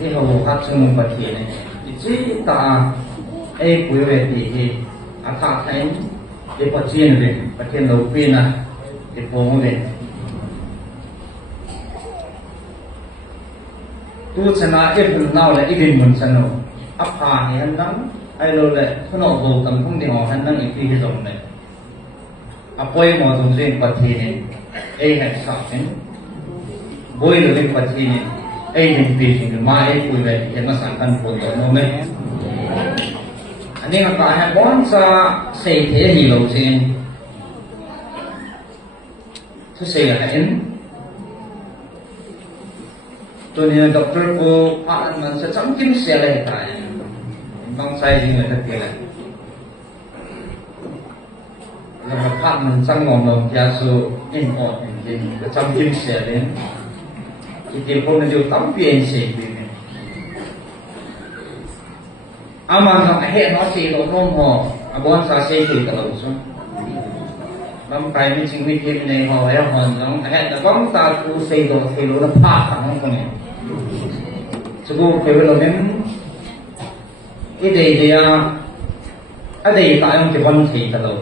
cái hầu hát chung bát thiên này chỉ ta ai quý về thì thà thấy cái bát thiên đầu tiên là cái phong về tu chana cái phần nào là cái mình chana áp phá thì hắn nắng ai lâu lại nó vô tâm không để họ hắn nắng cái gì giống này áp quay mà dùng trên bát thiên này ai hết sao chứ bôi được cái bát thiên này ai dùng tiền thì mà ai quý về thì nó sản phẩm phổ biến nó mấy anh em cả hai bọn sa xây thế gì lâu trên thứ xây là anh tôi nên doctor cô bạn mình sẽ chấm kim xe lại tại mong sai gì người ta kể lại là bạn mình sang ngọn đồng gia số import thì chấm kim xe lên thì tiền không nên dùng tấm tiền xe đi mà thằng hệ nó chỉ độ nôm hồ bọn sa xây thì cả lâu rồi làm cái mình chính vì thế này họ ấy họ giống hệ là có ta cứ xây đồ thì nó phá thằng không này chứ cô kêu là nên cái đề thì cái đề tại ông thì vẫn thì cả lâu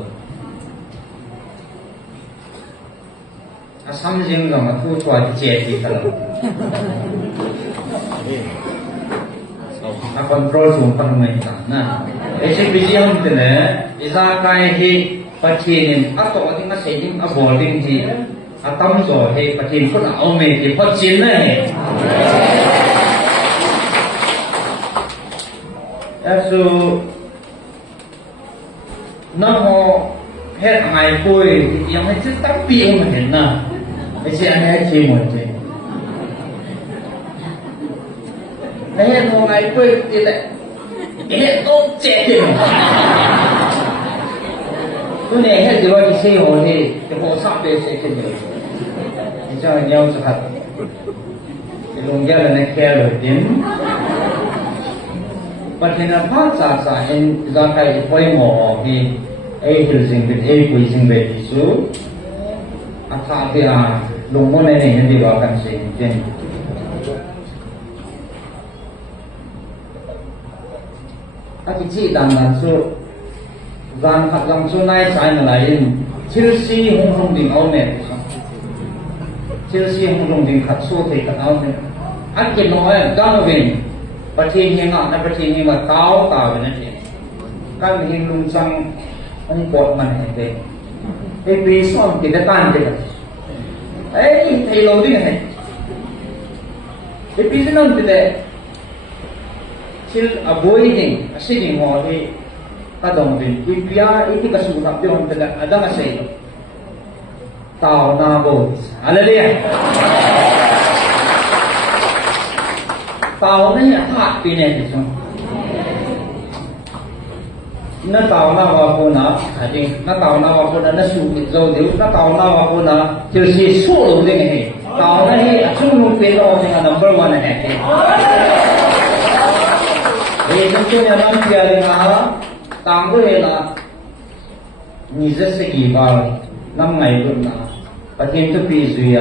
삼진 rằng là thu chùa thì chết thì cả lâu control xuống phần mình cả na cái chuyện bây giờ không thể này ra cái thì phát triển áp dụng thì nó sẽ những áp dụng thì tâm rồi thì phát triển có là ông mình thì phát triển này so nó họ hết ngày cuối thì yang hết tất bị mà hiện na cái chuyện này chỉ một chuyện hết một ngày cuối thì lại hết tốt chết thì cái này hết thì gọi xây hồ thì cái hồ sắp để xây cái gì thì cho nhau sự thật cái lồng gia là này kêu rồi tiếng và khi nào phát ra em ra cái quay mỏ thì ai hiểu gì về ai quý gì về thì số thà thì lồng mỏ này thì gọi cần xây tiền các chị đang làm số gian hạt lòng số này trái là lại Chelsea không đình áo này Chelsea không đình hạt số thì hạt áo này anh chỉ nói đang vềประเทศยังอ่ะในประเทศนี้มาเต้าไปนั่นเองการเห็นลุงจังองค์กรมันเห็นเลยไอ้ปีซ่อนติดตั้งติดไอ้ไทยเราดิไงไอ้ปีนั่นติดเลยชิลอโบยดิ้งสิ่งหัวที่กระดองดิ้งอีพีอาอีที่กระสุนทับย้อนติดเลยada nggak sih tahu nabo ada dia tàu nó là thoát vì này thì sao nó tàu nó vào cô nó thì nó tàu nó vào cô nó sụt rồi nếu nó tàu nó vào cô nó thì sẽ số lượng thế này tàu nó thì chung một cái đó thì là number one này thì chúng tôi là năm kia thì là tàu có thể là như rất sẽ kỳ vào năm ngày luôn là và thêm thứ bị gì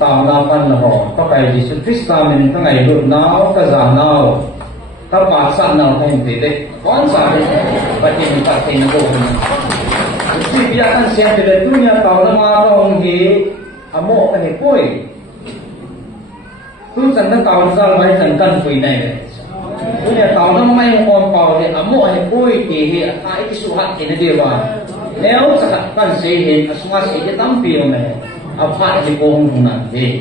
tàu nào phân là họ có cái gì sự Christa mình các ngày luận nào các giả nào các bản sản nào thành thế đấy con giả đấy và thì mình phải thành nó đủ thì bây giờ anh xem thì đấy tôi nhà tàu nó mà không thì mộ cái này cuối tôi chẳng nó tàu ra ngoài chẳng cần quỷ này tôi nhà tàu nó may còn tàu thì mộ này cuối thì hai cái số hạt thì nó đều vào nếu chẳng cần gì thì số sẽ cái tấm phiền này apa di pohon nanti,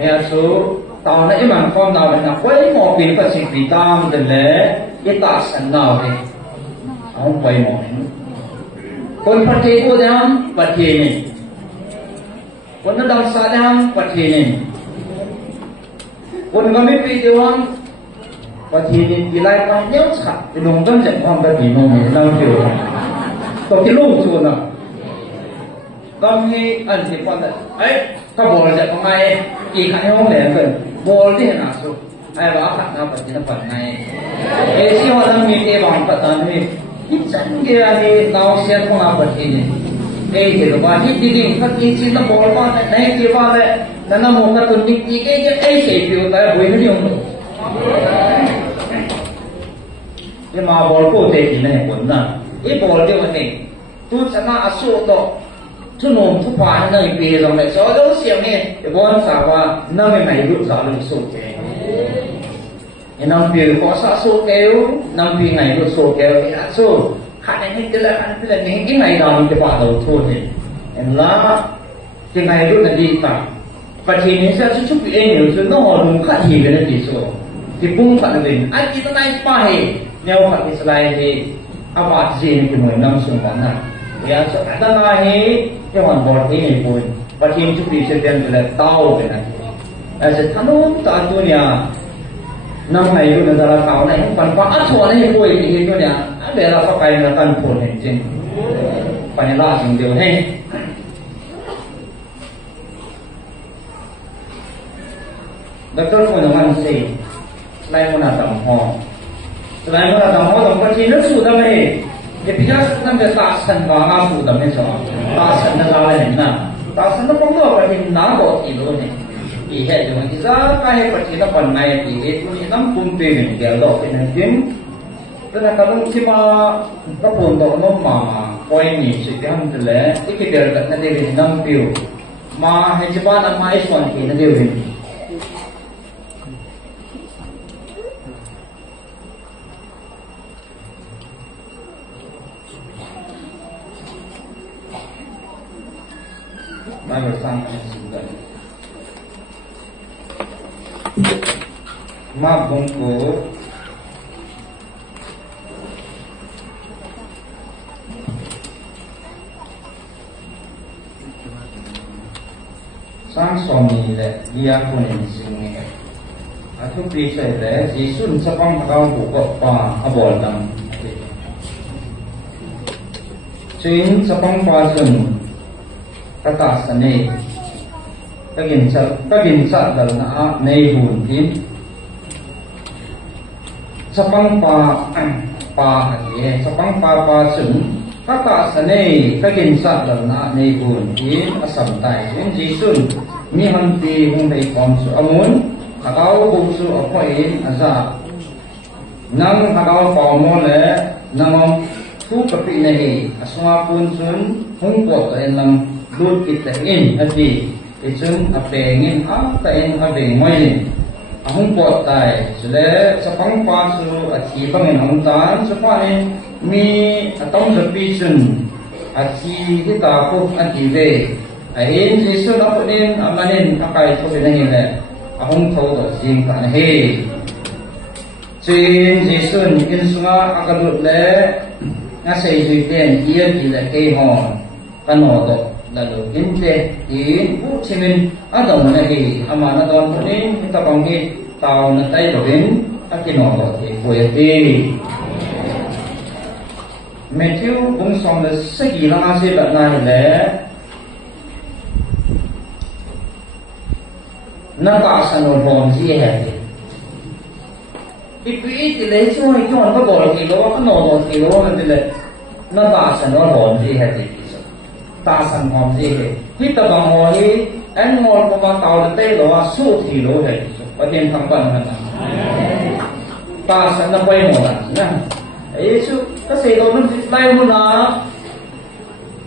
ya so tahun ini manfaat tahun ini apa ini mau pilih pasir hitam deh, kita senang deh, aku pilih mau ini, kon parti itu jam parti ini, kon dalam sadam parti ini, kon kami pilih jam và thì đi lại qua nhớ chặt thì đồng tâm trận hoàng đã bị nông người lao chiều còn cái lông chuồn nào tâm khi anh thì quan đấy ấy các bộ là trận không ai chỉ khai không để cần bộ thì nào số ai bảo phạt nào phải chỉ là phần này cái siêu họ đangมีเอวังปัตตานีít chân kia thì nào xem không nào bật thì Ê thì lúc mà đi đi phát đi chỉ nó bỏ qua này kia qua đấy nó một cái tuần đi cái chứ ấy sẽ biểu tại buổi nó đi không được nhưng mà bỏ cổ tế thì này buồn nè ít bỏ đi vấn đề tôi sẽ là số đó chú nôm chú phá nó này bì rồi này số đó xem này để bọn sao qua nó mới mày rút ra được số cái năm bì có sao số kéo năm bì ngày rút số kéo cái số khả năng cái là những cái ngày nào mình phải bắt đầu thôi thì em là cái ngày rút là đi ta và thì mình sẽ chút bị em nhiều chứ nó họ đúng khá gì cái này thì số thì bung phản mình anh chỉ tao này pa hè nhau phản cái slide thì apa gì thì người năm xuống bán này ya so tao này cái hoàn bột thế này buồn và thì chút bị sẽ tiền là tao cái này sẽ thằng nó tao tôi nhà năm ngày luôn là tao này không còn quá thua này buồn thì tôi nhà để là sao cái là cần phun này chứ phải làสิ่งเดียวให้แล้วก็คนของมันสิไล่มันต่างหอไล่มันต่างหอต่างประเทศนึกสู้ทำไมเดี๋ยวพี่จะนั่งจะตาสันบางอาสู้ทำไมจ๊ะตาสันนั่นอะไรเนี่ยตาสันนั่นผมก็ประเทศน้าบอกอีโลเนี่ยอีเหตุมันที่จะใครประเทศนั้นไงอีเหตุมันน้ำปุ่นเป็นเดียวดอกเป็นจริงแต่ถ้าเราคิดว่าก็ปุ่นดอกน้ำมาคอยนี่สิ่งที่ทำเลยที่คิดเดียวกันนั่นเดียวเป็นน้ำปิวมาให้จีบ้านน้ำไม้ส่วนที่นั่นเดียวเป็นไม่รู้สร้างอะไรสิ่งใดมาบุญกูสร้างสมีเลยดีอาคนเองสิ่งนี้อาทุกปีใช่เลยจีสุนสะพังเขาบุกป่าอบอลดำจีนสะพังป่าสุนkata seni kagin sa dal na nei hun tin sapang pa ye sapang pa sun kata seni kagin sa dal na nei hun tin asam tai en ji sun mi han ti hung dei kon su amun hakau bu su apoi aza nang hakau pa mo le nangom thu kapi nei aswa pun sun hung ko en lam luôn kita in hati isun apengin apa in abeng main ahung pot tai sele sapang pa su achi bangin ahung tan sapane mi atong repi sun achi kita ko ati ve ain jisun apunin amanin akai so benangin le ahung thau do jing ka he chin jisun in sunga akalut le nga sei jui ten ia ki le ke hon kano do lalu inte in uchimin adong na hi amana don punin kita pangi tau na tai robin akino do ti poeti Matthew bung song le segi la se la na le na ba san no hom ji he ti pi ti le choi chon ba bo ti lo no do ti lo na le na ba san no hom ji he ti ta san hom gì hết, khi ta bằng ngồi đi, anh ngồi có bằng tàu là tây đó số thì lỗ hết, và tiền thằng bằng là ta san nó quay một lần, nha, ấy chứ, cái gì đó nó lại muốn là,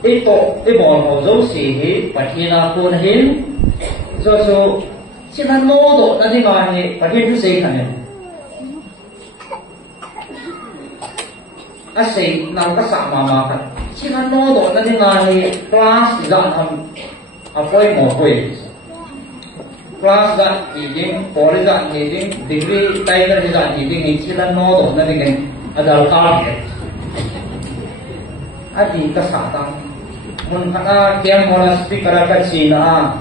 cái tổ, cái bọn họ dấu xì hết, và khi nào cuốn hết, rồi chỉ là nô độ là thế nào thì, và khi cứ xây thành này, à xây nào cái sạ mà cái chỉ là nô độ là thế nào thì class dọn hầm apoi một quỷ class dọn thì những college dọn thì những degree tay cái dọn thì những chỉ là nô độ là thế này ada target adi cái sạ tăng mun kana kiam mola speaker cái gì na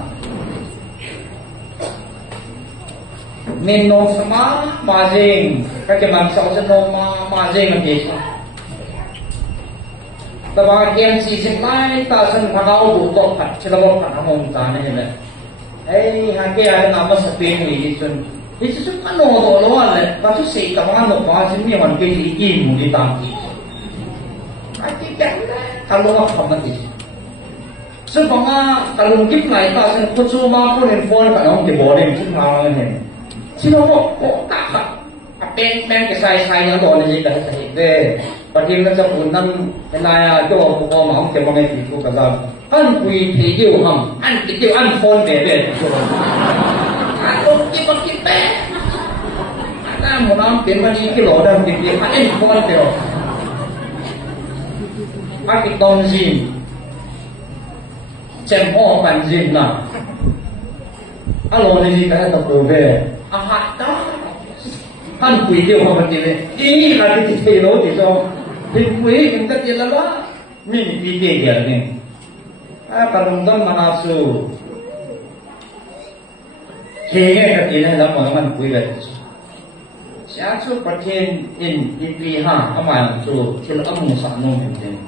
nên nô sama mazing cái mang sau chân nô mazing làm gìแต่ว่าเกม40ไล่ตาสันพะเกาบุตรผัดเชลล์ผัดน้ำมันตาเนี่ยเลยไอ้หางเกียร์น้ำมันสเปนนี่ดิฉันมันโน่ตัวล้วนเลยว่าทุกสิ่งกับมันหนุกว่าฉันมีมันเป็นอีกินมุกิตามที่ไอ้ที่แก่เลยทำรู้ว่าทำมันดิ sebanga kalung kip ngai ta sen khuchu ma ko nen phone ka ong ke body chim la ne sino ko ta ka pen ke sai na do ne ji ka sai de patim na cha pun nan na ya jo ko ma ong ke ma ngai ti ko ka ga an kui thi diu ham an ti diu an phone de de an ko ki pe ta mo nam pen ma ni ki lo dam ti ki an phone de a ki tong ji chém ho bàn dìm nào alo này gì cái tập đồ về hạt đó hắn quỷ điều họ vấn đề ý là cái gì đó thì sao thì quỷ chúng ta tiền là mình bị tiền tiền này kalau kita menafsu kayaknya ketika dalam pengalaman quỷ là saya tu perhatian in pihak amal tu sila amu sanu mungkin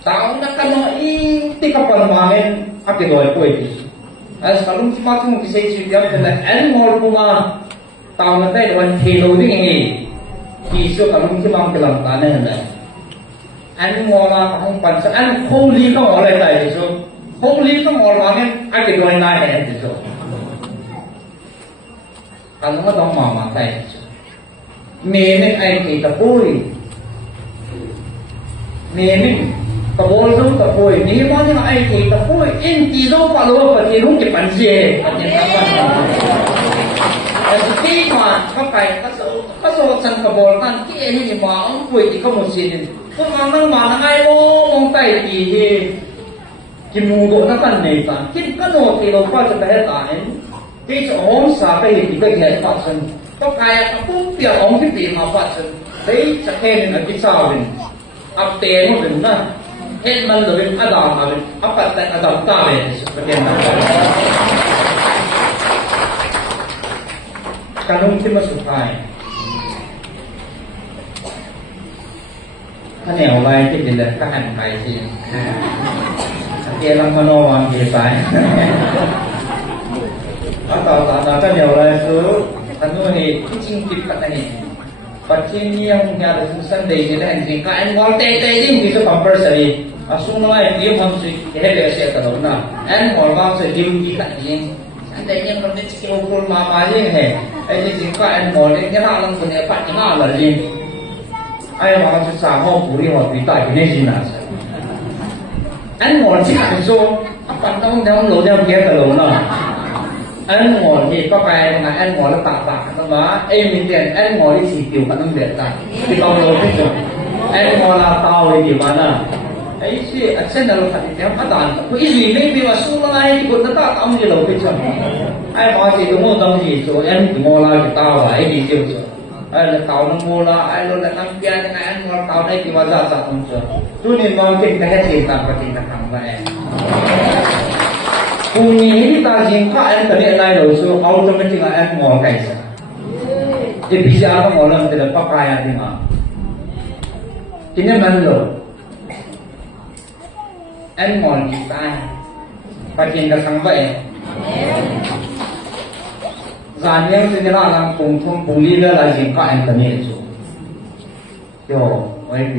tahu nak kalau ini kapalmangan apa doa poeti. Kalau cuma cuma kisah cerita tentang animal puma tahu nak dengan hero ini, kisah kalau cuma kelam tanah ada. Animal lah kamu panca, holy kamu oleh tak itu, holy kamu orang apa doa naik itu. Kalau nggak tahu mama tak itu, memek air kita pui, memek Kabul tu tak boleh. Ni mana nak air kita tak boleh. Inti tu kalau pergi rumah ke panjang, panjang apa? Jadi mana pakai kasut san kabul kan? Kini ni mana boleh di kamu sini. Tu mana air lo mungkai di kimungo na kan ni kan. Kini kan orang kilo apa sebagai tain. Jadi orang sampai di bagian pasien. Pakai apa biar orang di bawah pasien. Jadi sekian nak kisahkan. Apa yang mana? Ilman lebih adam lebih apa tak adam tabe seperti yang kalau kita masuk hai kan yang lain kita tidak tahan hai sih dia lang manowan kita atau kan yang lain tu kan ni kucing kita ni Pacin yang ada susah deh kita hendak kain wall teh ini bisa compulsory. Asal nama dia masih hebat sih kalau na. And wall bang se dim kita ini. Anda yang nanti cikgu ukur mama ini he. Ini jika and wall ini kita orang punya pak cina lagi. Ayah orang susah mau puri mau kita ini jinas. And wall jika itu apa tahu dia lo dia kita lo na. Anh ngồi thì có cái mà anh ngồi nó tạc tạc nó mà em mình tiền anh ngồi đi xì tiểu nó để ta thì con rồi biết rồi anh ngồi là tao thì mà nè ấy chứ anh là thật thì phát đàn cái gì đấy vì mà xuống lại thì cũng nó ông gì đâu biết rồi ai nói thì đúng không gì rồi anh thì ngồi lại thì tao là ấy gì chưa rồi ai là tao nó ngồi là ai luôn là năm kia nhưng anh ngồi tao đây thì mà ra ra không chưa tôi nên nói cái gì ta phải tin thẳng vậy Kuni kita jingka an tadi nai lo so automatic an ngol kai sa. Di bisa apa ngolam tidak pakai yang lima. Ini mana lo? An ngol kita. Pakai dasang baik. Zanyang sendiri alam pungtung puli le la jingka an tadi so. Yo, oi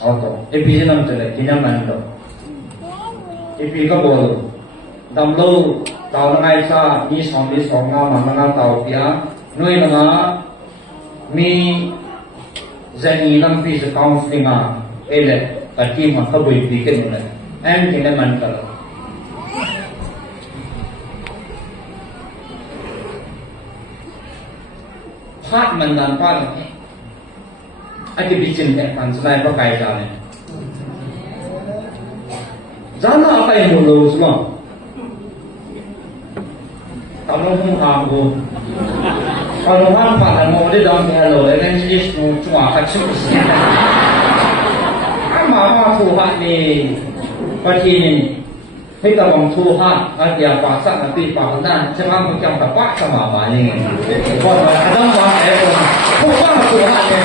auto. Epi jenam tele, jenam mana lo? Epi ka bolu. Đam lâu tàu ngay xa đi sóng ngao mà ngao tàu kia nuôi là mi dân năm phi sẽ công ty mà ele tại khi mà không bị bị cái này em thì nên mình cả phát mình làm phát này anh cái bị chìm tại phần này có cái gì này giá nó phải một lô đúng không kalau menghamu, kalau hampa mau di dalam hello, dengan jenis cuma kacau sih. Ama Tuhan ni, pagi ni, kita bang Tuhan, dia pasang nanti pahanan, jangan macam tapak sama mana. Kalau ada orang Tuhan ni.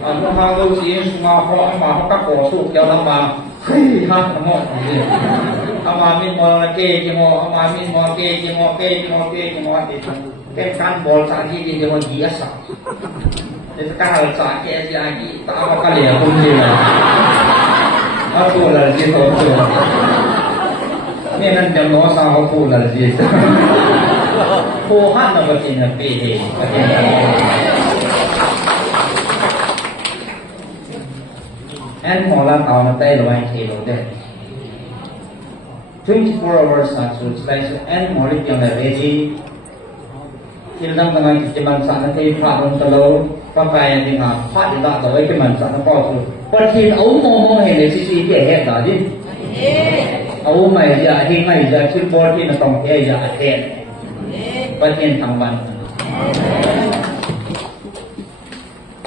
Aku halu sih semua orang mah tak kosuh dia nama, hei ha nama ni. Amamin mau ke mau amamin mau ke mau itu. Kan bol saji di dia biasa. Jadi kalau saja lagi tak apa kali ya pun dia. aku lagi tu. Ni kan jam dua sama aku lagi. Tuhan nak bertindak pilih. And mola tahu nanti luar kilo deh. 24 hours satu, selain itu and mola yang ready. Kita tengah kita sana kita paham kalau pakai yang apa paham dah tahu kita sana paham. Pergi awak mau hendak sisi dia head tadi. Awak mai dia hing mai dia support dia nak tong dia dia head. Pergi tamban.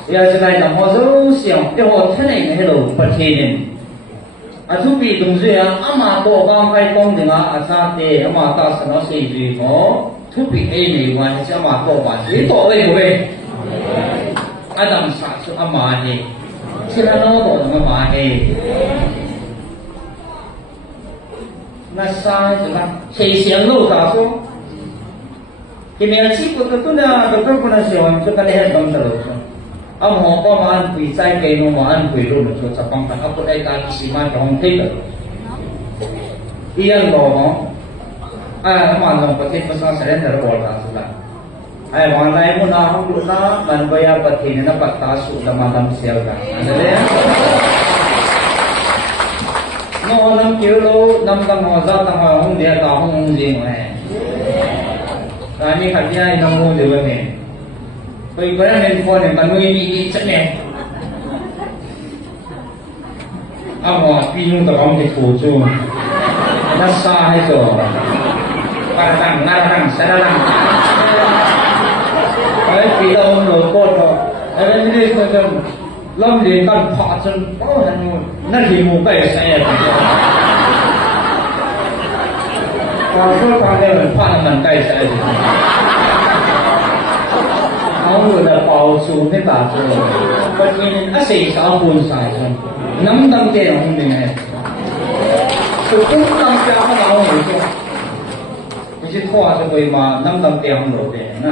Ya selain itu, mau siang, dia mau tenai ni hello pergi ni. Atu pi dong saya, ama to bang kai tong dengan asal te, ama tak senang sih oh, tu pi ni wan siapa to bang, itu boleh boleh. Adam satu ama ni, sila no to dengan ama ni. Nasa juga, siang lu tak so. Kita sih kita tu dah doktor pun nasihat, so kalau head dong terus. Ông họ có mà ăn quỷ sai cây nó mà ăn quỷ luôn một chỗ sập băng phẳng ấp đây ta chỉ mà trong thích rồi yên đồ nó mà lòng bát thiên pasal seren terus bola sudah orang lain pun dah hong lupa dan bayar bát thiên nó bát tasu dalam dalam sial kan ada ya nó năm kilo năm tầng họ ra tầng họ hong dia tahu hong gì mà kami kerja năm mô điều này bây giờ mình phone này mà nuôi đi chắc nè họ pin tao không thể phụ chú nó xa hay rồi bạn rằng nga rằng sẽ là rằng ấy vì đâu rồi cột rồi ấy cái gì cơ chứ lâm liền cần phá chân bao nhiêu nó thì mù cái sẽ còn số còn đây mình phá mình cái sẽ ông người là bảo xuống thế bà rồi, bởi vì nó sẽ sao buồn sai rồi, nắm tâm tiền không mình này, sự cũng tâm tiền không nào người chứ, cái chuyện khoa cho tôi mà nắm tâm tiền không được tiền nè,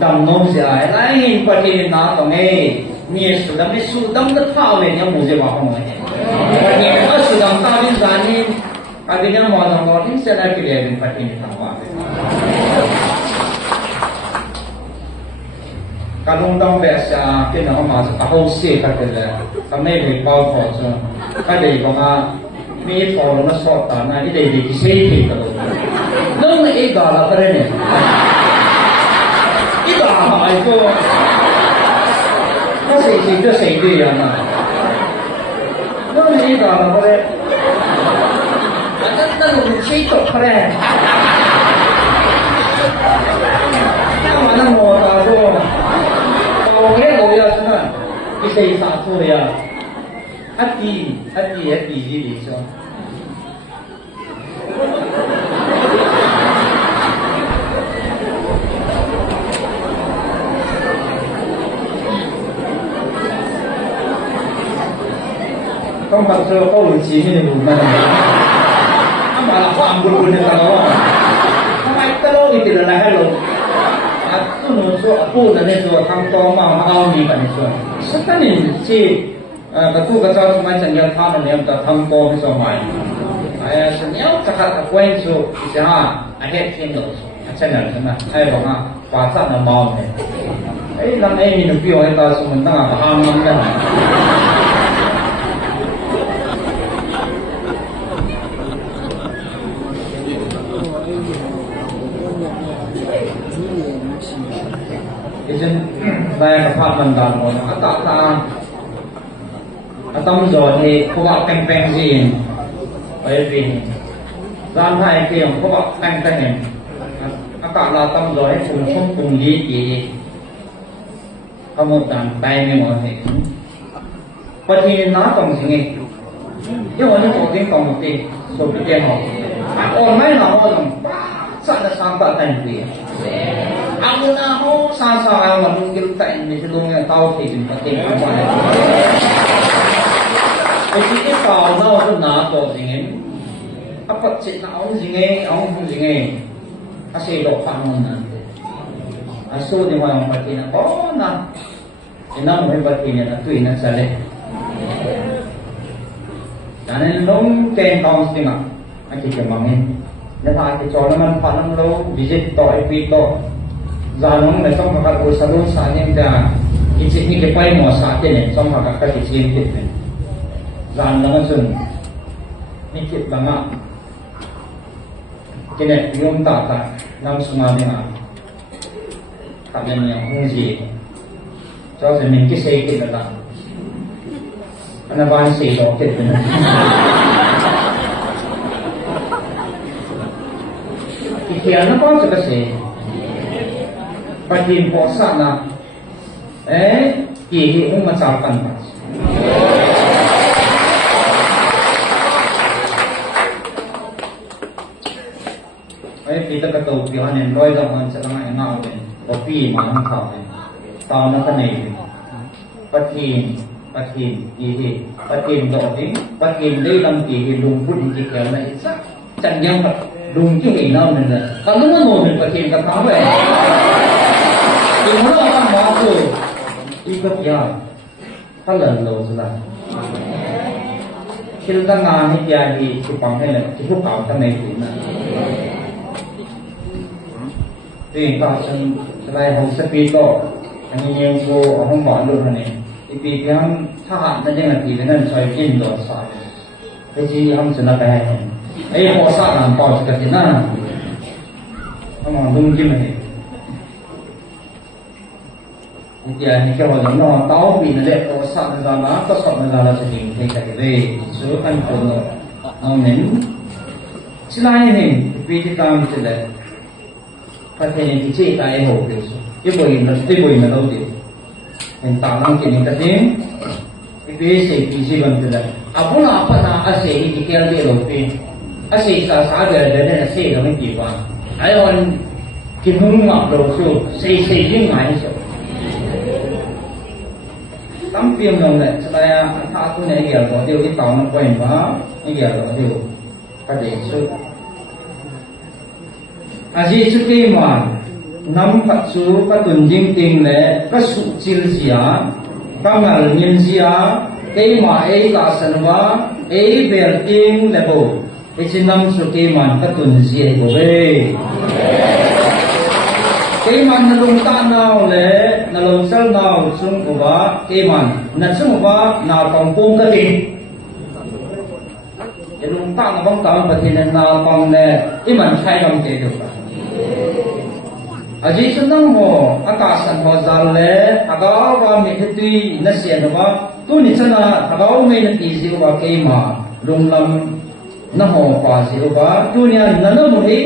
đầm nôm dài, lại bởi vì nó tao nghe, nhiều sự đâm đi sự đâm rất thao lên nhau mù gì mà không nghe, bởi vì nó sự đâm tao đi ra đi, cái gì nó mà thằng đó thì sẽ lại cái gì mình phải tìm thằng đó. Kalau dong biasa kita orang masuk tahu sih kata kami di bawah foto, kada ibaga mi follow na short na ini di kisah itu. Nung igala keren ni, igala itu, masih itu sendiri ya na. Nung igala keren, ada nung itu keren. Mana mau tahu? Kalau ya senang, bisa satu ya. Hati ini so. Kau maksud kau uji ni rumah ni. Amalah kau ambil ni kalau. Kau kalau itu dah hello. Aku nusu aku nanti tu tham to mau mau ni kan itu. Sekarang si betul kata macam yang tham ni yang tham to macam mana. Ayah senyap cakap aku itu siapa akhir tiada. Macam mana? Ayah bapa pasal nama mau ni. Lama ini nubi orang tahu semua tengah paham kan. Ijen saya kepak mendan pun, tak atau menjadi he, kepak peng zin, ayat ini, dan hai kiam kepak peng ni, agak lah tam menjadi pung yi, kemudian peng ni orang he, pergi nak tong sini, yang orang tu tengok tong ti, so pergi mau, orang main nak orang, sana sampai tadi. Aku nak sasa orang mungkin tak ini sebelumnya tahu sih penting apa. Jadi kalau nak tu nak tu sini, apa cik nak orang sini, asyik dok pangun nanti. Asyik ni orang pati nak, oh nak, ini nak pati ni nak tu ini salah. cho nên nông kèn con sinh à anh chị cầm bằng nên là cái cho nó mình phản ứng lâu visit tội quy tội giờ nông này xong các cái salon sáng nên là cái chuyện như cái quay mỏ sáng thế này xong các cái chuyện tiếp này giờ nó mình dừng như chuyện bằng ạ cái này yung tata nam sumali na kami niya kung gì cho nên mình cái xe kia là anh bạn xe đó cái này thì nó có cái xe pati po sana kỳ cũng mà sao cần kita kata upihan yang roy zaman selama enau ni, kopi mana kau ni, tahun apa ni, patin, ini, patin dok ni, patin ni dalam ini lumpur di kerana itu, jangan pat lumpur ini enau ni lah. Kalau mana mau ni patin kata apa? Kalau orang mahu ikut ya, kalau lo sudah. Kita ngani jadi cupang ni lah, cukup kau tak ni na. Thì ta sẽ lại học sẽ biết đó anh em cô không bỏ luôn này thì vì cái hắn thà hạn nó như là thì nên xoay kinh rồi sai cái gì không sẽ là cái này ấy họ sao làm bỏ cái gì na không mà đúng chứ này giờ thì cái họ nó táo vì nó để họ sao nó ra nó có sao nó ra là sẽ hình thành cái gì số anh còn nó nên xin ai này vì cái काम sẽ là phát hiện cái chế tài hồ điều số cái bồi nó đâu đi nên tạo năng cái cái tiếng cái bế sẽ cái gì bằng thế này apa na ase cái kia đi rồi thì ase sa về để nên ase nó mới gì qua ai còn cái hung ngọc đầu số xây những ngày số tấm phim đồng này cho đây thà tôi này hiểu có điều cái tàu nó quay quá cái hiểu có điều cái để số aji suki ma nam patsu ka tunjing ting le ka su chil zia ka ngal nyin zia ke ma e la sanwa e ber ting le bo e chin nam suki man ka tun zia bo be ke man na lung ta nao le na lung sal nao sung ko ba ke man na sung ba na tong pung ka tin e lung ta na bang ta ba tin na bang le e man khai dong te do aji senang mo akasan ho zalle agaw wa mi thui na sian wa tu ni chana agaw me na ti si wa ke ma lunglam na ho pa si wa tu nya na no mo hi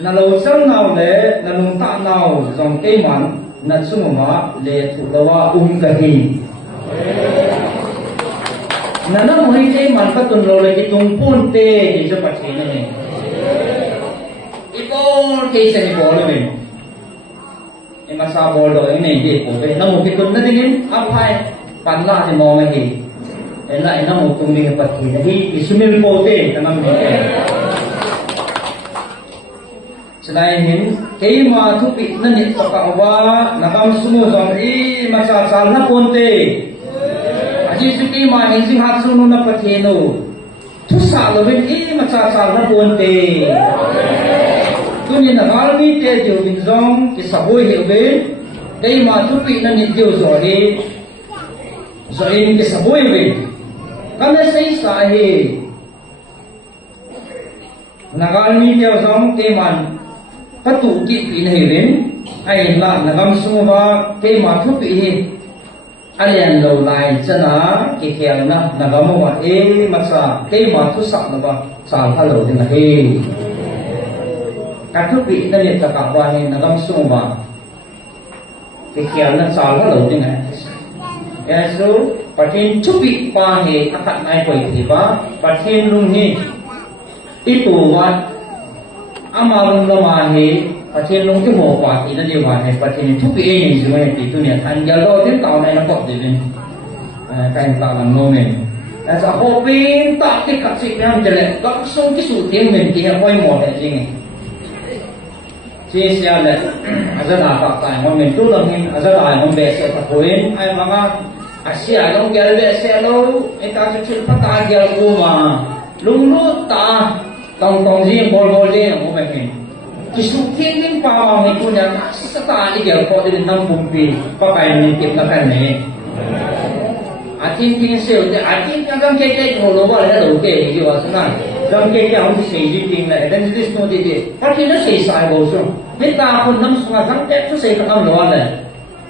na lo sang naw le na lung ta naw zong ke man na chung ma le thu la wa ka hi na na mo hi ke man ka tun lo le ki tung pun te ki jo pa thi na ni ipol ke se ni bo le em mà sao bồ rồi này gì của về nó một cái tuần nó đi đến áp hai bàn la thì mò cái gì em lại nó một tuần đi bật thì đi cái suy nghĩ bồ tê cho năm này cho nên hiện cái mà thuốc bị nó nhận tất cả qua là con sumu dòng ý mà sao nó bồn tê chỉ cái mà hiện sinh hạt sumu nó bật thì nó thuốc xả rồi bên ý mà sao nó bồn tê tu nhiên là ngáo mi tê điều bình dong cái xã hội hiểu biết đây mà chú vị là những điều rồi đi cái xã hội về cái này xây xã hệ là ngáo mi theo dong cái mà các tụ kỵ vị này đến hay là ngắm xung qua cái mà chú vị hệ anh em đầu lại chân á cái khéo na là ngắm một cái mà sao cái mà chú sẵn là bao sao thay đổi thì là hệ các thức vị nó liệt tất cả qua nên nó gom xung vào cái khéo nó sao nó lâu thế này cái số và thêm thức vị qua thì các bạn ai quậy thì và thêm luôn đi ít tù qua ama luôn lo mà thì và thêm luôn cái hồ quả thì nó đều vào này và thêm thức vị này rồi thì tôi nhận thành giờ lo đến tàu này nó có gì nên cái tàu làm nô này là sao hồ pin tạo cái cách gì làm cho lại các số cái số tiền mình thì quay một là gì này chia là azada pak tai mon men tu lang hin azada mon be se ta koin ai manga Asia long gelbe selo eta chu pata gel ko ma lung lu ta tong tong ji bol bol ji mo me kin kisu kin kin pa ma ni ku nya sa ta ni gel ko de nam bum pi pa kai ni tip na kan ne atin kin se o de atin kan kan ke ke ko lo ba le lo ke ji wa sa na kan ke ke hom se ji tin la dan this no de pa kin na se sai bo so ni ta ko nam su ga kan ke su se ka am lo la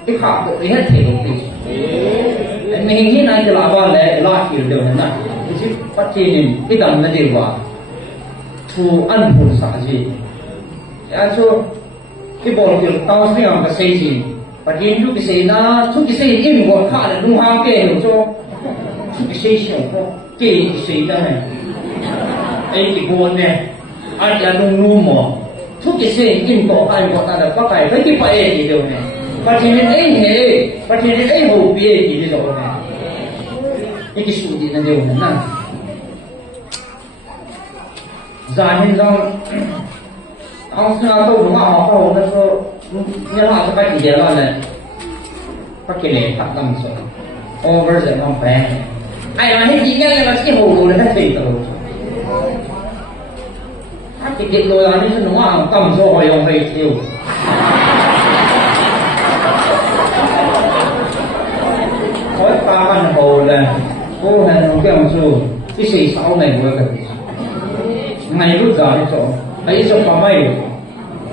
cái khảo của cái hết thể đồng tình mình nghĩ này thì là bao lẽ lo hiểu được nè chứ phát triển cái tầm nó gì vào thu ăn phụ xã gì à cho cái bộ kiểu tao sẽ làm cái gì phát triển chút cái gì nó chút cái gì in của họ là đúng hàng kê hiểu cho chút cái gì kê cái gì đó này ấy cái buồn này anh là đúng luôn mà chút cái gì in của anh của ta là có phải với cái phải gì điều này phát triển đến ấy hệ phát triển đến ấy hậu bia gì đấy rồi này cái số gì là điều này nè giả nên rằng ông sinh tôi đúng họ họ nó số như là họ phải gì đó này phát triển này phát tâm số over giờ không phải ai mà hết gì nghe là cái hồ đồ là cái gì rồi phát triển rồi là những đúng không tâm số họ用về tiêu hỏi ba văn hồ là cô hàng cái ông chú cái gì sáu này vừa cái ngày lúc giờ đi chỗ ấy chỗ có mấy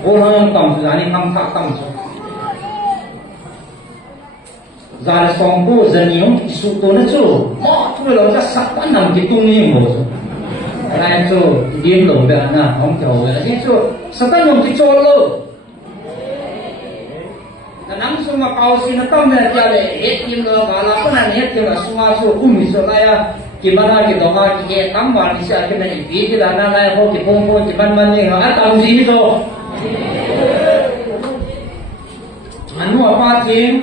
cô nó tổng giá đi năm thắc tổng số giờ là xong cô dần nhiều số tôi nó chú mỏ tôi là ra sắp đã nằm cái tung như một này chú điên lộn về nè ông kiểu về là chú sắp đã nằm cái chỗ luôn nắm sung mà cầu xin nó tâm này kia để hết kim rồi và là cái này hết kim là sung mà số số này kim mà cái đó mà cái tắm vào thì sẽ cái này bị cái là nó này không cái phong cái ban này nó tao gì rồi anh mua ba tiền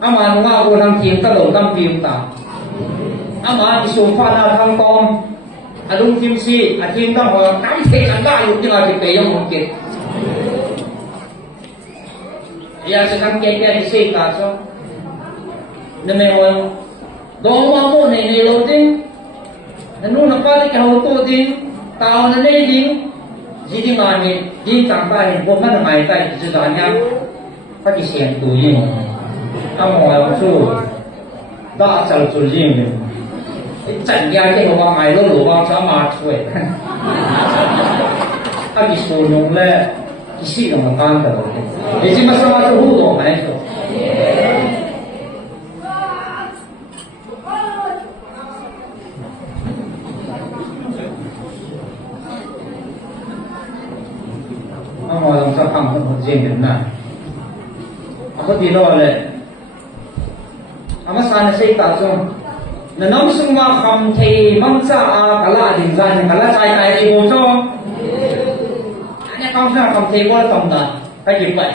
mà nó ngao làm tiền ta đầu tâm tiền ta mà cái số pha là thằng con đúng kim si tiền ta họ tám thế chẳng đã lúc như là cái bể trong một cái ya sekarang kaya di sita so na may wala doon mo na inilo din nanuna pa di kahuto din tao na na din di mami di tampahin po man may tayo sa kanya pati siyang tuyin ang mga so da sa tuyin chẳng ya cái hồ ngày lúc lúa băng sao mà thôi pati so yung le isi ng mga kanta isi masama sa hudo ka ito ang walang sa pang-pang-pang na ako dito ulit ama sana sa itasong na namsong makam kay mangsa kala din zan kala chay kaya ibo chong không sao không thì có tầm là cái chuyện vậy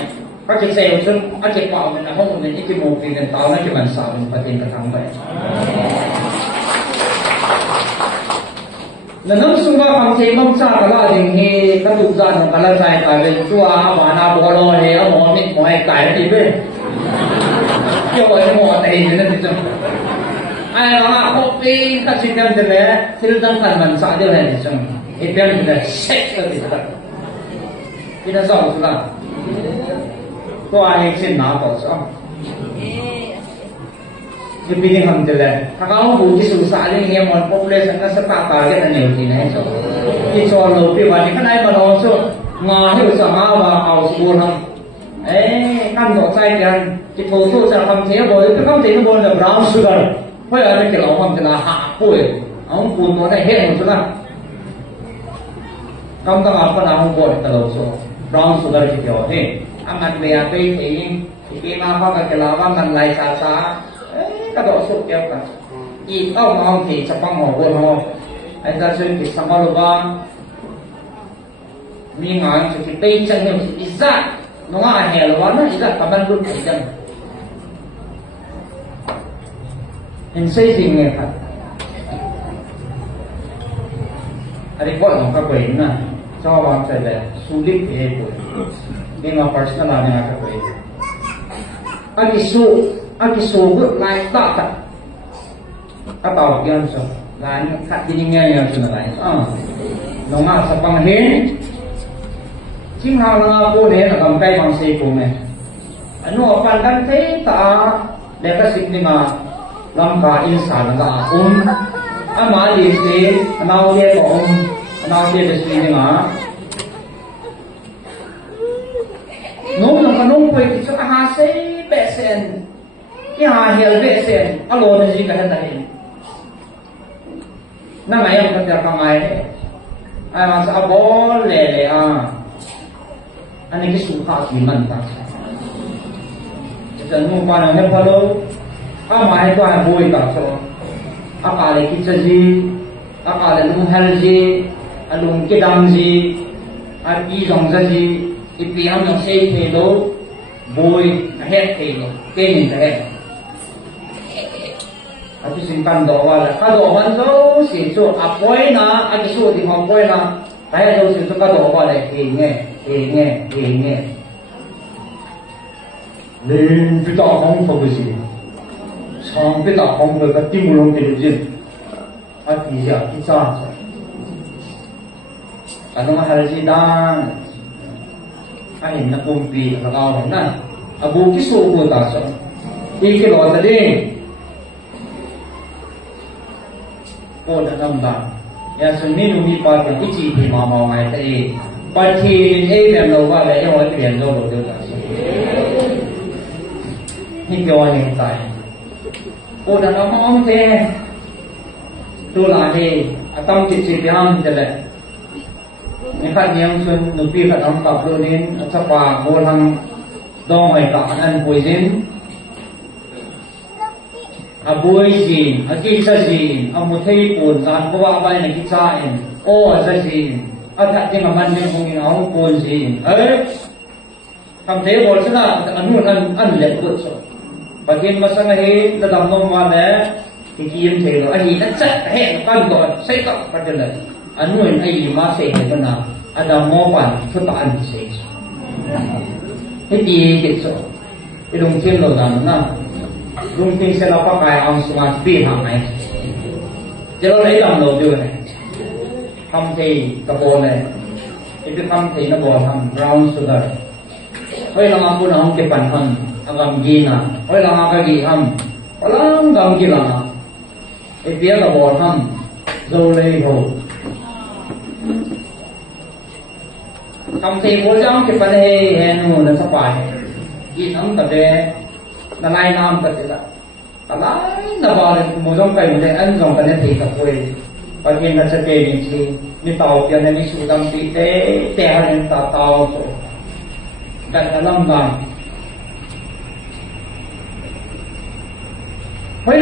cái chuyện xeซึ่งcái chuyện quạo mình là không mình cái một thì mình tạo nó cho mình sợ mình phải tiền cả thằng vậy là nó xung quanh không thì mong sao cả là thì cái tục dân cả là sai tại vì chùa mà na bò lò thì ở mỏ mít mỏ cải thì biết cho vậy mỏ thì nó thì ai nói không đi các chuyện làm thế này thì dân phải mình sợ điều này thì xong thì bên mình là sex rồi thì sao cái nó giàu chứ là có ai xin nào có sao cái bên này không được là các ông bố cái sự xã liên nghe một population nó sẽ tạo cái là nhiều thì này cho cái cho lâu thì vậy cái này mà nó cho ngò hiểu sao mà vào hậu buồn không ấy căn độ sai cái thổ số sẽ không thế rồi cái không thế nó buồn là brown sugar bây giờ cái lẩu không thì là hạ bụi ông buồn nó này hết một chút nào không ta mà có nào không buồn cái lẩu số brown sugar thì kiểu thế ăn ăn về ăn thì khi mà có cái lẩu mà mình lại xả cái độ sụp kéo cả ít ông ngon thì sẽ phong hổ buồn hồ anh ta xin thì sang bao lâu mi nói thì tây chân nhiều thì ra nó là hè là nó chỉ là cảm ơn luôn thấy chân mình xây dựng nghề thật anh ấy gọi là các bệnh nè cho bạn phải là su lít về tuổi nhưng mà personal là nhà các bệnh anh ấy su aki subuh lain tak atau yang so lain kat dirinya yang sudah lain nama sepang hen chính hào là cô đấy là cầm cây bằng xe của mình anh nó pan đăng thế ta để cái sinh mà làm cả in sản là anh mà đi thế nào đi của nào đi để suy nghĩ mà nông là cái nông quay thì cho hà xe bẹ sen cái hà hiểu bẹ sen alo là gì cái này năm nay em còn đang ngày đấy ai mà sao bó lẻ anh ấy cái số khác gì mình taจะนุ่งปานให้พอรู้มาให้ตัวให้บุยกับเขาอากาศคิดจีอากาศนุ่งเฮลจีนุ่งกิดามจีอีจงจีอีปีham yang seiเทโลบุยเฮ็ดเทโลเก่งเทtapi simpan doa lah kalau man tu si tu apoi na ada su di apoi na saya tu si tu kalau doa lah inge nên biết đạo không phải gì xong biết đạo không phải cái tim luôn cái gì à thì giờ cái sao cái nó hay là gì đang anh nhìn nó cùng bị là cao lắm nè à bố cái số của ta sao đi cái đó ta đi cô đã làm bạn ya sân mình cũng đi qua cái gì thì mà ngày thế qua thì mình em đâu qua lại em hỏi tiền đâu được cảนี่เกี่ยวกับใจโอ้แต่เรามองเท่ดูหลายทีต้องจิตจิตยามจะเลยนี่ขัดยังส่วนหนุ่มปีขัดน้องตับเรื่องนี้สปาโบทางดองไอ้ตาอันปุยจินบุยจินกิจจินมุทัยปูนการบัวใบในกิจใจโอ้จินถ้าจริงมันยังคงเอาปูนจินคำเทวดาชนะอันนู้นอันเล็กกุศลปะเกณฑ์มาสังเกตระดับน้องมาแล้วที่กินเทวดาอันนี้นั่นจะเห็นกันก่อนใช่กับปัจจุบันอันนู้นไอ้มาเสกกันนะอันดำมอปันทุตอันเสกให้ดีกิจสที่ลุงเทียนเราดันนะลุงเทียนเสร็จแล้วก็กายเอาสมาธิทำไหนจะเราได้ดำเราด้วยทำทีกระโปรงเลยที่เป็นทำทีกระโปรงทำเราสุดเลยเฮ้ยเรามาพูดน้องเก็บปันทันagam gina oi la ga gi ham palang gam gi la e pia la bo ham zo le ho kam se bo jang ke pan he he nu na sa pai gi nam ta de na lai nam ta de la ta lai na ba le mo jong kai mo de an jong ka ne thi ka poi pa kin na sa te ni chi ni tao pia na ni su dam ti te ha ni ta tao so dan dalam gam Hãy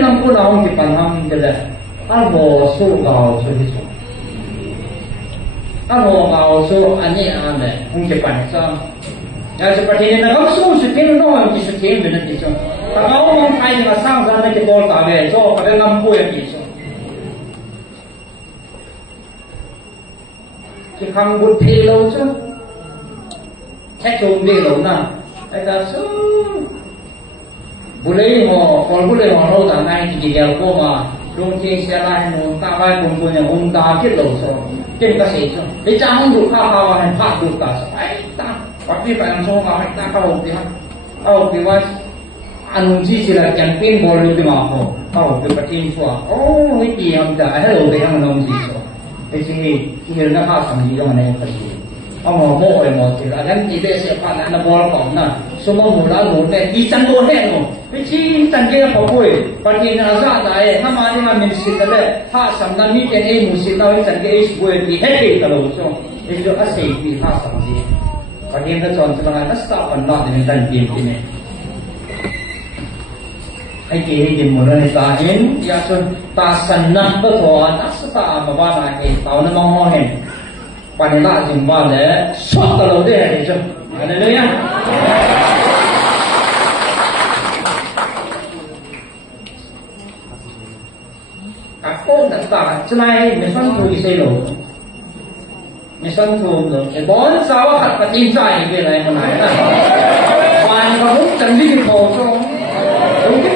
subscribe cho kênh Ghiền Mì Gõ để không bỏ lỡ những boleh mo, kalau boleh mo lo tak naik di dia ko ma, long ceng siapa mo tak baik kumpul yang tak kita lo so, jadi kasih so, di jangan dulu kau yang pak dulu kasih, tak, tapi pada so kau tak kau piwas, anunsi sila campaign boleh di mana kau pipatin so, oh ini yang dah, hello dia yang anunsi so, jadi ini nak kau sambil yang mana yang kasih. Ông mồ mồ thì là gắn gì đây sẽ phản ánh là bò cổng nè số mông mồ lá mồ này đi chăn đua hết rồi cái chi chăn kia có bụi còn thì là ra tại他妈的嘛mình xịt cái đấy ha sắm đam mi cái ấy mồ xịt đâu chăn cái ấy bụi bị hết đi cả rồi xong cái chỗ cái gì bị ha sắm gì còn thì nó chọn cho nó stop phần đó thì mình chăn kiếm cái này ai kì cái mồ này ta in ya xuân ta sanh nát bất thọ ta ta mà ba này cái tao nó mong ho hen Panela jumpa le, sok kalau dia hari itu, ada le ya. Aku nak start, cenai mesan tu isi lo, mesan tu lo. Bon sawah kat patin saya ni bila yang mana? Wan kamu cantik di foto, mungkin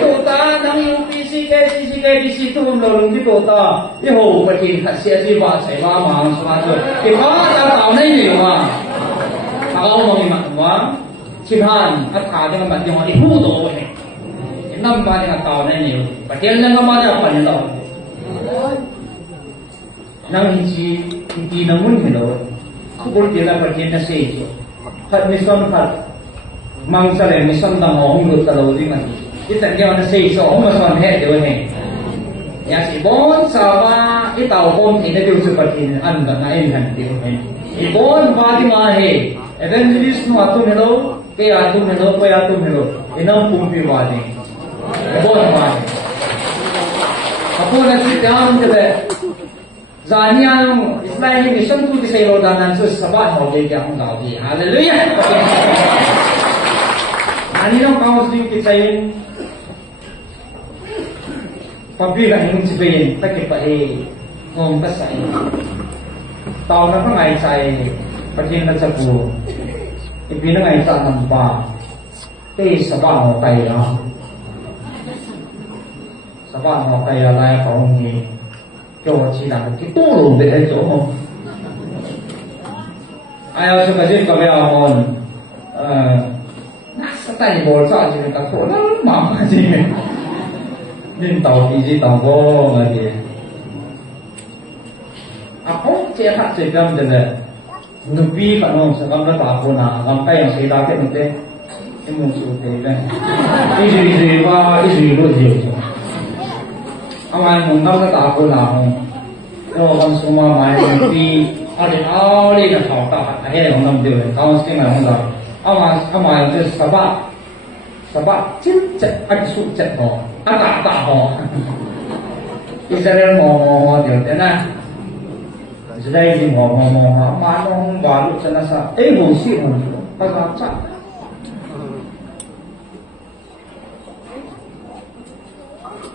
si ke di situ melolong di kota iho patin khasya ji ba sai ba ma sama to ke ba ta taw nai ni wa agao mo ni ma wa chimhan atha de ma de ho ihu do he nam ba de taw nai ni patin na ma da pa ni lo nang ji ti na mun he lo ku bol de la patin na se jo khat mi son khat mang sa le mi son da ho ngu ta lo di ma itan dia na sei so ma son he de he ya si bon sa ba I tao bon thi na du su patin an da na en han de he I bon ba di ma he evangelist no atu me lo ke atu me lo ko atu me lo enam pum pi ba de bon ba apo na si down de zania Islam ni mission tu di sei lo dan su sabat ho de yang dao di hallelujah ani no counseling ki sai papi kan hung sipain pakai pakai ngom kasai tau na ngai sai pakai na sapu ipi na ngai sa nampa te sabah ho kai la sabah ho kai la lai ko ni cho chi la ki tu lu be ai cho mo ai au sa ka ka ya on na sa tai bol sa chi ka ko na ma ma chi nên tàu thì gì tàu vô mà gì không chế phát chế cam được rồi nụ pi phải không sẽ cam nó tàu cô nào cam cái yang xây ra cái một cái muốn số thế đấy cái gì qua cái gì luôn gì chứ ông ai muốn cam nó tàu cô nào không rồi cam số mà mai nụ pi ở đây là thảo tạo hay là không làm được tao sẽ làm không được ông ai cái sebab cinta ada sukses ho tak ho Israel ngomong dia na Israel ni ngomong ma nong balu sana sa ho si ho ta cha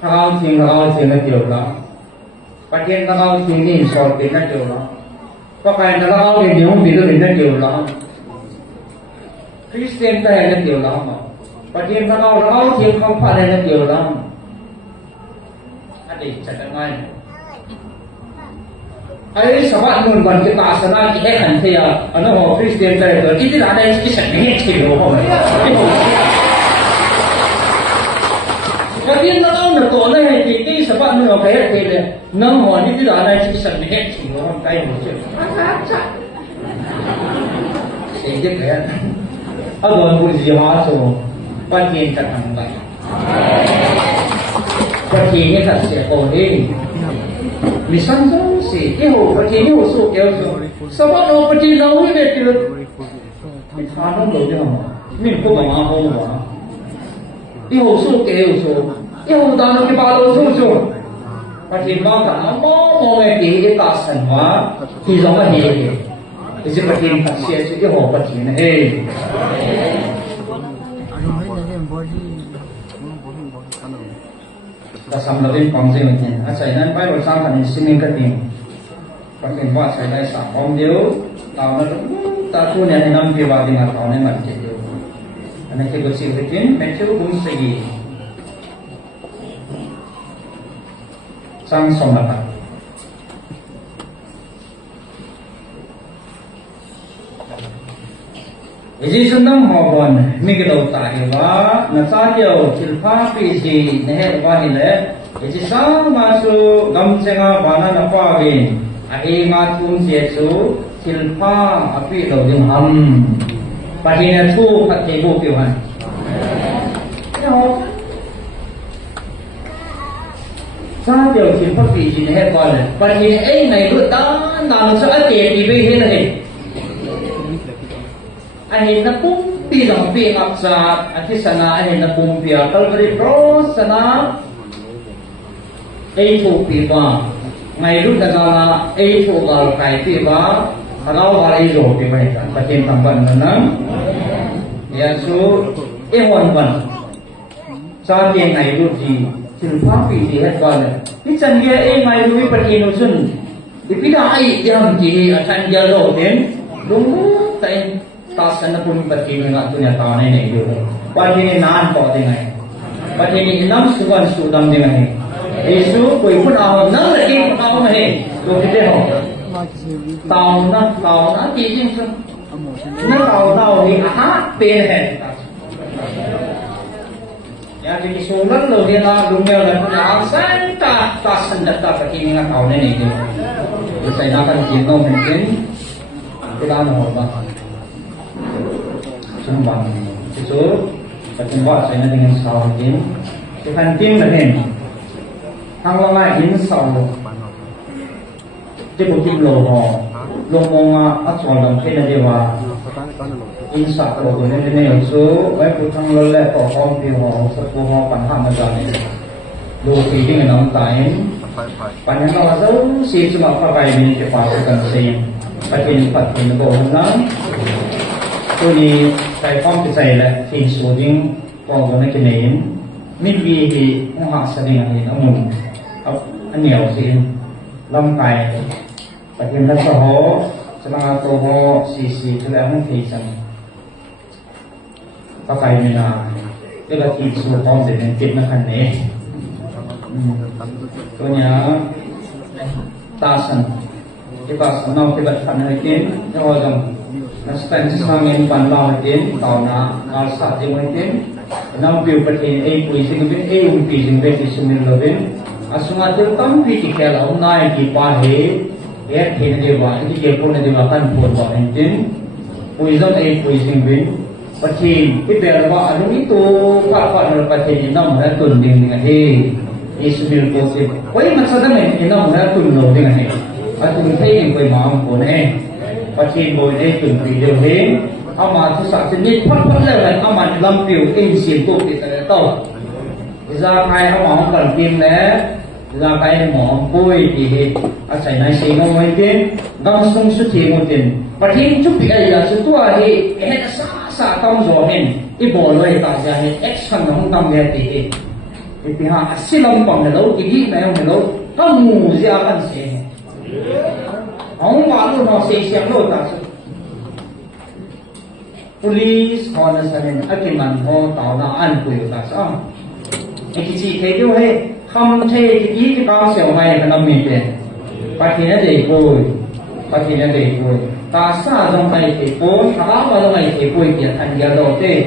Thao thiên là điều đó Phát hiện thao thiên ni so tin là điều đó có phải là thao thiên không biết là điều đó Christian cái là điều đó mà Patin rau thiên không phải là điều đó. Anh đi chắc chắn ngay. Ấy sao bạn muốn gần cái ta sana cái hết hẳn thì nó họ Christian đây rồi cái là đây cái sạch hết thì đúng không? Patin rau nó tổ này thì cái sao bạn muốn cái hết thì nó họ cái là đây cái sạch hết thì đúng không? Cái một chuyện. Sẽ biết cái. Ở đâu cũng gì hóa rồi. Phát hiện thật hàng vậy phát hiện như thật sẽ có đi mình sẵn sàng gì cái hồ phát hiện cái hồ số kéo rồi sao bắt đầu phát hiện đâu như vậy chứ mình phá nó đâu chứ không mình không có mà hồ mà cái hồ số kéo rồi cái hồ ta nó cái ba lô số rồi phát hiện bao cả nó mò cái cái ta sản hóa thì giống là gì thì sẽ phát hiện thật sẽ cái hồ phát hiện này ta sam loving kong jing ni a chai nan pai ro sang kan singing ka ting kan ken wa chai dai sa om deu ta na ta tu ne nam ke wa ding a ta ne man che deu ana ke go chi rikin me chu bun se gi sang som la Jadi senang mohon mikir otak hewa, nasa jauh cilpa pisi nehe wahile. Jadi sang masuk gamcenga bana napa bin, ahi ngatum jesu cilpa api loding ham. Padina tu pati bukiwan. Sa jauh cilpa pisi nehe wahile. Padina nai lutan dan saat tiap ibu nehe. Ahin na pumpi ng pingap sa ati sana ahin na pumpi Calvary Cross sana A2 piba ngayon na nga A2 gal kay piba halaw walay zo piba ita patin tamban na nang yaso ewan sa atin ngayon di silpapi di hetbala itsan dia ngayon di patinusun ipida ay jam di atan jalo din lungo tayo tasan na pun berkini nggak punya tahun ini juga. Wajib ini nan kau dengan, wajib ini enam sukan sudam dengan ini. Yesu quỳ phút nào nắng là kim nào mà hè rồi cái họ tàu nó chỉ riêng thôi nó tàu thì hát tiền hè ya jadi sulan lo dia nak dunia dan punya asal tak senjata pakai ni tàu này ni saya nak kan kita mungkin kita nak apa sembang itu pertemuan saya dengan sahabat ini Tuhan tim dengan thằng lo lại đến sau cái bộ phim lồ họ lông mông ắt chọn làm cái này là in sạc rồi của nên này số mấy cái thằng lo lại có con thì họ sắp của họ bản hàng mà này đồ thì cái này nóng tái bản nhân nó là rất xịt cho nó phải mình cái phải cần xem phải cái phật thì nó bổ hơn lắm tôi đi cái phong cái này là thì số tiếng còn có cái này mình vì thì họ sẽ đi thì nó mùng anh nhiều gì lâm cài và thêm rất là hố cho nên tôi hố xì cho em không thì rằng các cái này là cái là thịt số con để nên thịt nó khăn nè tôi nhớ ta sẵn cái nào cái vật khăn hơi tiến rồi rằng nó sẽ sang em bàn lo hơi tiến tàu nó sạch thì hơi tiến năm biểu bật hiện ai quý sinh viên ai ung quý sinh viên thì sinh viên lo viên asunga tu tam pi ki khela umnai ki pa he ye thina de wa ki ke pon de wa kan pon wa engine poison ai poison bin pathi ki be wa anu itu ka pa no pathi nam ra tun ding ding he ismil ko se koi maksud mein ki nam ra tun no ding he atun thai ding koi ma am ko ne pathi boy de tun pi de he ama tu sa se ni phat phat le la ama lam piu in sin ko ki ta to ra hai ông cần kim nè ra cái mỏ bôi thì sai này xây ngôi mới tin găng sung xuất hiện một tin và thiên chúc bị ai là số tua thì hết sa công rồi mình cái bộ lời tạo ra hết action nó không tâm nghe thì họ xin lòng bằng là đâu cái gì này không là đâu có mù ra cần xe ông bảo luôn họ xây xem luôn ta police họ là sao nên cái mình họ tạo ra ăn quỷ ta sao cái gì thế đâu hay không thể ý cái cao siêu hay cái năm mình tiền và thì nó để vui ta xa trong này thì vui tháo vào trong này thì vui tiền thành gia đầu thế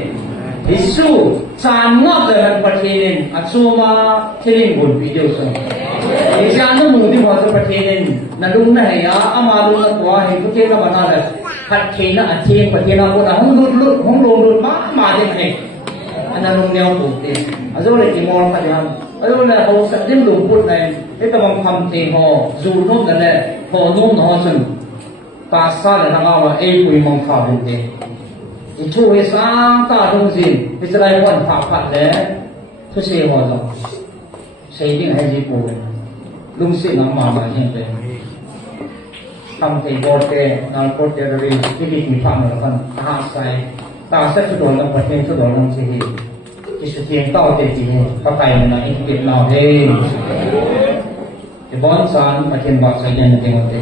thì su tràn ngập rồi là phát hiện su mà thế nên buồn bị điều xong thì ra nó mù thì họ sẽ phát hiện là đúng này mà đúng là quá thì có thể là bạn là phát hiện là thiên phát hiện là con là không lụt mà thế này anh đang neo tủ tiền rồi lại thì ngon phải không rồi là họ sẽ đến lụt bút này cái tầm thầm thì họ dù nôm là này họ nôm họ chừng ta xa là thằng nào là ai quỳ mong khảo được tiền thì thu hết sáng ta đông gì thì sẽ lại còn phạt phạt đấy thôi xe họ rồi xe tiếng hay gì bù lung xịn nó mà như vậy thầm thì bột kê nào bột kê rồi cái gì mình phạm là phần hạ sai ta sẽ cho đồ làm vật thêm cho đồ làm gì thì sự tiền to thì gì có phải là những việc nào thế thì bón sáng và tiền bạc sẽ nhận được tiền